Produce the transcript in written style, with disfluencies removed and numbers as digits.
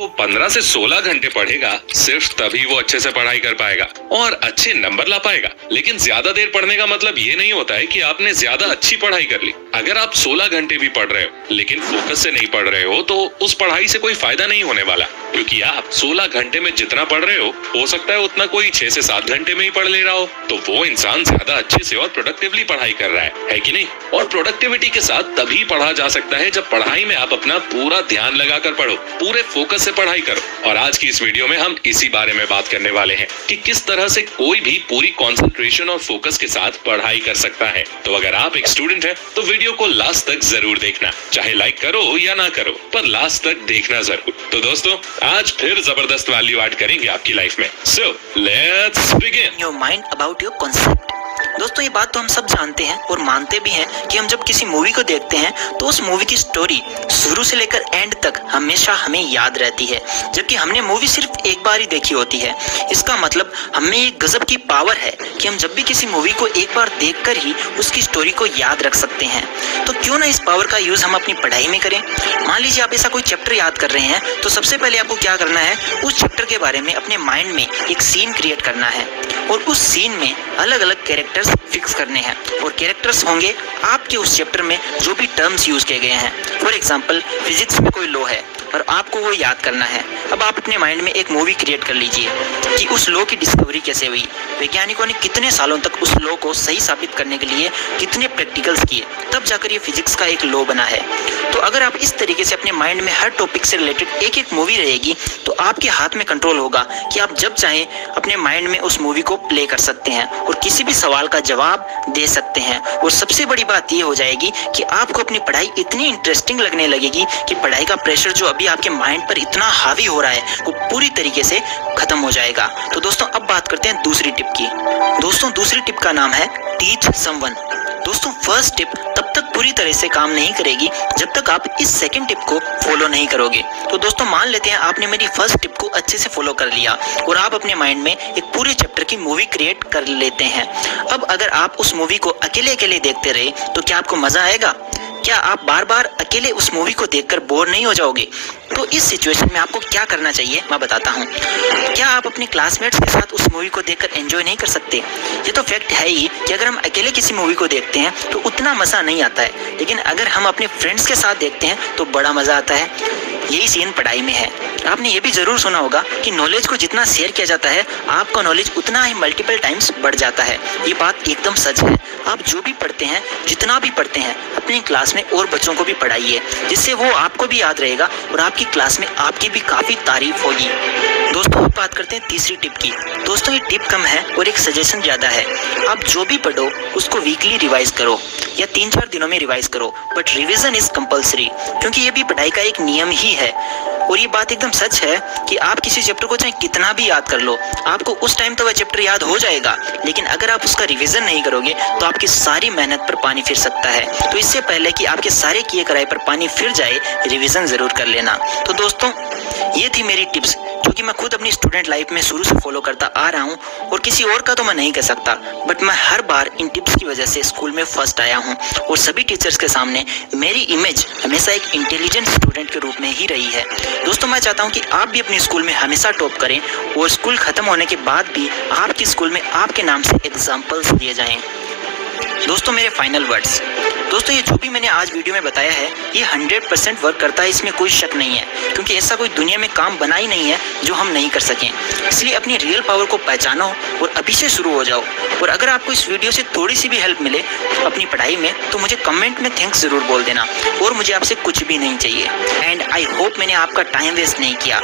वो 15 से 16 घंटे पढ़ेगा, सिर्फ तभी वो अच्छे से पढ़ाई कर पाएगा और अच्छे नंबर ला पाएगा। लेकिन ज्यादा देर पढ़ने का मतलब ये नहीं होता है कि आपने ज्यादा अच्छी पढ़ाई कर ली। अगर आप 16 घंटे भी पढ़ रहे हो लेकिन फोकस से नहीं पढ़ रहे हो तो उस पढ़ाई से कोई फायदा नहीं होने वाला, क्योंकि आप 16 घंटे में जितना पढ़ रहे हो सकता है उतना कोई 6 से 7 घंटे में ही पढ़ ले रहा हो। तो वो इंसान ज्यादा अच्छे से और प्रोडक्टिवली पढ़ाई कर रहा है कि नहीं? और प्रोडक्टिविटी के साथ तभी पढ़ा जा सकता है जब पढ़ाई में आप अपना पूरा ध्यान लगाकर पढ़ो, पूरे फोकस से पढ़ाई करो। और आज की इस वीडियो में हम इसी बारे में बात करने वाले हैं कि किस तरह से कोई भी पूरी कंसंट्रेशन और फोकस के साथ पढ़ाई कर सकता है। तो अगर आप एक स्टूडेंट हैं तो वीडियो को लास्ट तक जरूर देखना, चाहे लाइक करो या ना करो, पर लास्ट तक देखना जरूर। तो दोस्तों, आज फिर जबरदस्त वैल्यू ऐड करेंगे आपकी लाइफ में। So let's begin. Your mind about your concept. दोस्तों, ये बात तो हम सब जानते हैं और मानते भी हैं कि हम जब किसी मूवी को देखते हैं तो उस मूवी की स्टोरी शुरू से लेकर एंड तक हमेशा हमें याद रहती है, जबकि हमने मूवी सिर्फ एक बार ही देखी होती है। इसका मतलब हमें एक गजब की पावर है कि हम जब भी किसी मूवी को एक बार देखकर ही उसकी स्टोरी को याद रख सकते हैं। तो क्यों ना इस पावर का यूज हम अपनी पढ़ाई में करें। मान लीजिए आप ऐसा कोई चैप्टर याद कर रहे हैं, तो सबसे पहले आपको क्या करना है, उस चैप्टर के बारे में अपने माइंड में एक सीन क्रिएट करना है और उस सीन में अलग अलग कैरेक्टर्स फिक्स करने हैं। और कैरेक्टर्स होंगे आपके उस चैप्टर में जो भी टर्म्स यूज किए गए हैं। फॉर एग्जांपल, फिजिक्स में कोई लॉ है और आपको वो याद करना है। अब आप अपने माइंड में एक मूवी क्रिएट कर लीजिए कि उस लॉ की डिस्कवरी कैसे हुई, वैज्ञानिकों ने कितने सालों तक उस लॉ को सही साबित करने के लिए कितने प्रैक्टिकल्स किए, तब जाकर ये फिजिक्स का एक लॉ बना है। तो अगर आप इस तरीके से अपने माइंड में हर टॉपिक से रिलेटेड एक एक मूवी रहेगी तो आपके हाथ में कंट्रोल होगा कि आप जब चाहें अपने माइंड में उस मूवी को प्ले कर सकते हैं और किसी भी सवाल का जवाब दे सकते हैं। और सबसे बड़ी बात ये हो जाएगी कि आपको अपनी पढ़ाई इतनी इंटरेस्टिंग लगने लगेगी कि पढ़ाई का प्रेशर जो अभी आपके माइंड पर इतना हावी हो रहा है वो पूरी तरीके से खत्म हो जाएगा। तो दोस्तों, अब बात करते हैं दूसरी टिप की। दोस्तों, दूसरी टिप का नाम है टीच समवन। दोस्तों, फर्स्ट टिप तब तक पूरी तरह से काम नहीं करेगी जब तक आप इस सेकंड टिप को फॉलो नहीं करोगे। तो दोस्तों, मान लेते हैं आपने मेरी फर्स्ट टिप को अच्छे से फॉलो कर लिया और आप अपने माइंड में एक पूरे चैप्टर की मूवी क्रिएट कर लेते हैं। अब अगर आप उस मूवी को अकेले अकेले देखते रहे तो क्या आपको मजा आएगा? क्या आप बार बार अकेले उस मूवी को देखकर बोर नहीं हो जाओगे? तो इस सिचुएशन में आपको क्या करना चाहिए मैं बताता हूँ। क्या आप अपने क्लासमेट्स के साथ उस मूवी को देखकर एंजॉय नहीं कर सकते? ये तो फैक्ट है ही कि अगर हम अकेले किसी मूवी को देखते हैं तो उतना मज़ा नहीं आता है, लेकिन अगर हम अपने फ्रेंड्स के साथ देखते हैं तो बड़ा मज़ा आता है। यही सीन पढ़ाई में है। आपने ये भी जरूर सुना होगा कि नॉलेज को जितना शेयर किया जाता है आपका नॉलेज उतना ही मल्टीपल टाइम्स बढ़ जाता है। ये बात एकदम सच है। आप जो भी पढ़ते हैं, जितना भी पढ़ते हैं, अपनी क्लास में और बच्चों को भी पढ़ाइए, जिससे वो आपको भी याद रहेगा और आपकी क्लास में आपकी भी काफ़ी तारीफ होगी। दोस्तों, अब बात करते हैं तीसरी टिप की। दोस्तों, ये टिप कम है और एक सजेशन ज़्यादा है। आप जो भी पढ़ो उसको वीकली रिवाइज करो या 3-4 दिनों में रिवाइज करो, बट रिवीजन इज कंपल्सरी, क्योंकि ये भी पढ़ाई का एक नियम ही है। और ये बात एकदम सच है कि आप किसी चैप्टर को चाहे कितना भी याद कर लो, आपको उस टाइम तो वह चैप्टर याद हो जाएगा, लेकिन अगर आप उसका रिवीजन नहीं करोगे तो आपकी सारी मेहनत पर पानी फिर सकता है। तो इससे पहले कि आपके सारे किए कराए पर पानी फिर जाए, रिवीजन जरूर कर लेना। तो दोस्तों, ये थी मेरी टिप्स जो कि मैं खुद अपनी स्टूडेंट लाइफ में शुरू से फॉलो करता आ रहा हूँ और किसी और का तो मैं नहीं कह सकता, बट मैं हर बार इन टिप्स की वजह से स्कूल में फर्स्ट आया हूँ और सभी टीचर्स के सामने मेरी इमेज हमेशा एक इंटेलिजेंट स्टूडेंट के रूप में ही रही है। दोस्तों, मैं चाहता हूँ कि आप भी अपने स्कूल में हमेशा टॉप करें और स्कूल खत्म होने के बाद भी आपके स्कूल में आपके नाम से एग्जाम्पल्स दिए जाएं। दोस्तों, मेरे फाइनल वर्ड्स। दोस्तों, ये जो भी मैंने आज वीडियो में बताया है ये 100% वर्क करता है, इसमें कोई शक नहीं है, क्योंकि ऐसा कोई दुनिया में काम बना ही नहीं है जो हम नहीं कर सकें। इसलिए अपनी रियल पावर को पहचानो और अभी से शुरू हो जाओ। और अगर आपको इस वीडियो से थोड़ी सी भी हेल्प मिले अपनी पढ़ाई में तो मुझे कमेंट में थैंक्स ज़रूर बोल देना, और मुझे आपसे कुछ भी नहीं चाहिए। एंड आई होप मैंने आपका टाइम वेस्ट नहीं किया।